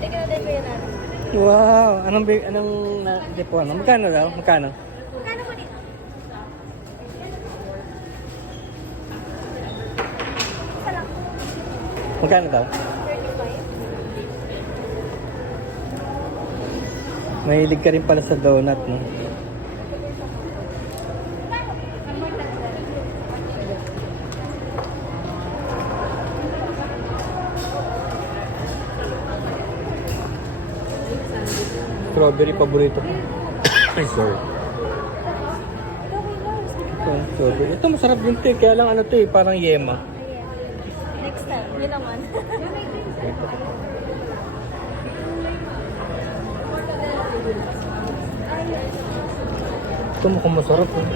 Bili ka na din ba yan? Wow! Anong depo? Magkano daw? Magkano? Magkano po dito? Isa lang. Magkano daw? 35. Mahilig ka rin pala sa donut, no? Strawberry paborito ko. Ay, sorry. Ito, strawberry. Ito masarap din to eh. Kaya lang ano to eh, parang yema. Next time. Yun naman. Ito mukhang masarap eh.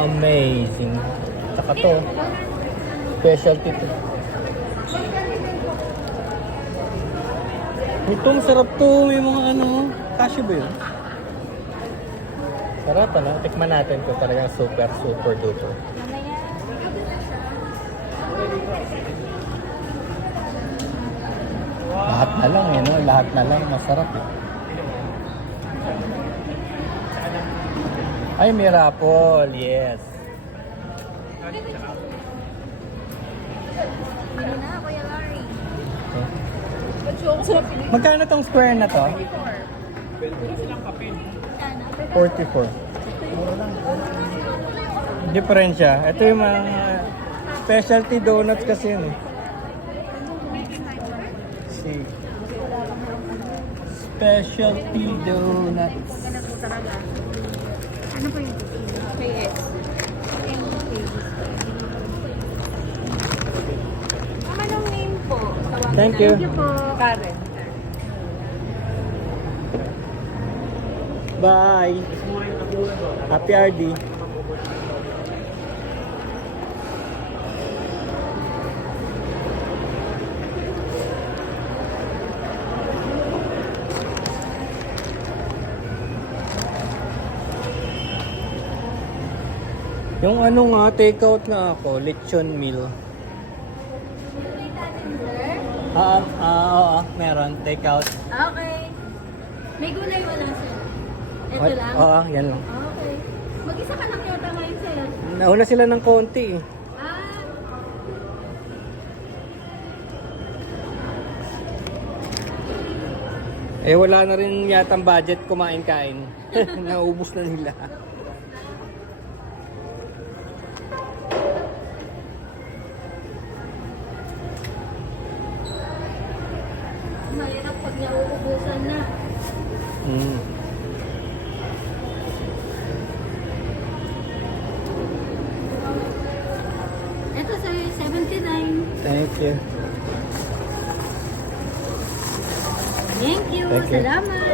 Amazing. Tsaka to, specialty to. Ito masarap to. May mga ano, cashew ba yun? Sarap ano? Tikman natin to. Talagang super duper. Lahat na lang eh, no? Lahat na lang. Masarap eh. Ay, may rapol. Yes. Bili na, Kuya Larry. Magkano tong square na to? 44. Diferensya. Ito yung mga specialty donuts kasi yun eh. See. Specialty donuts. Ano po yung KS? Anong name po? Thank you. Thank you po. Karen. Bye. Happy RD. Yung ano nga, take out nga ako, lechon meal. Oo, meron, take out. Okay. May gulay wala sir. Ito lang? Oo, yan lang. Okay. Mag-isa ka lang yata ngayon sir. Nauna sila ng konti eh. Ah. Eh wala na rin yatang budget kumain-kain. Naubos na nila. Mahirap pag nauubusan na. Ito sir, 79. Thank you. Thank you. Thank you. Salamat.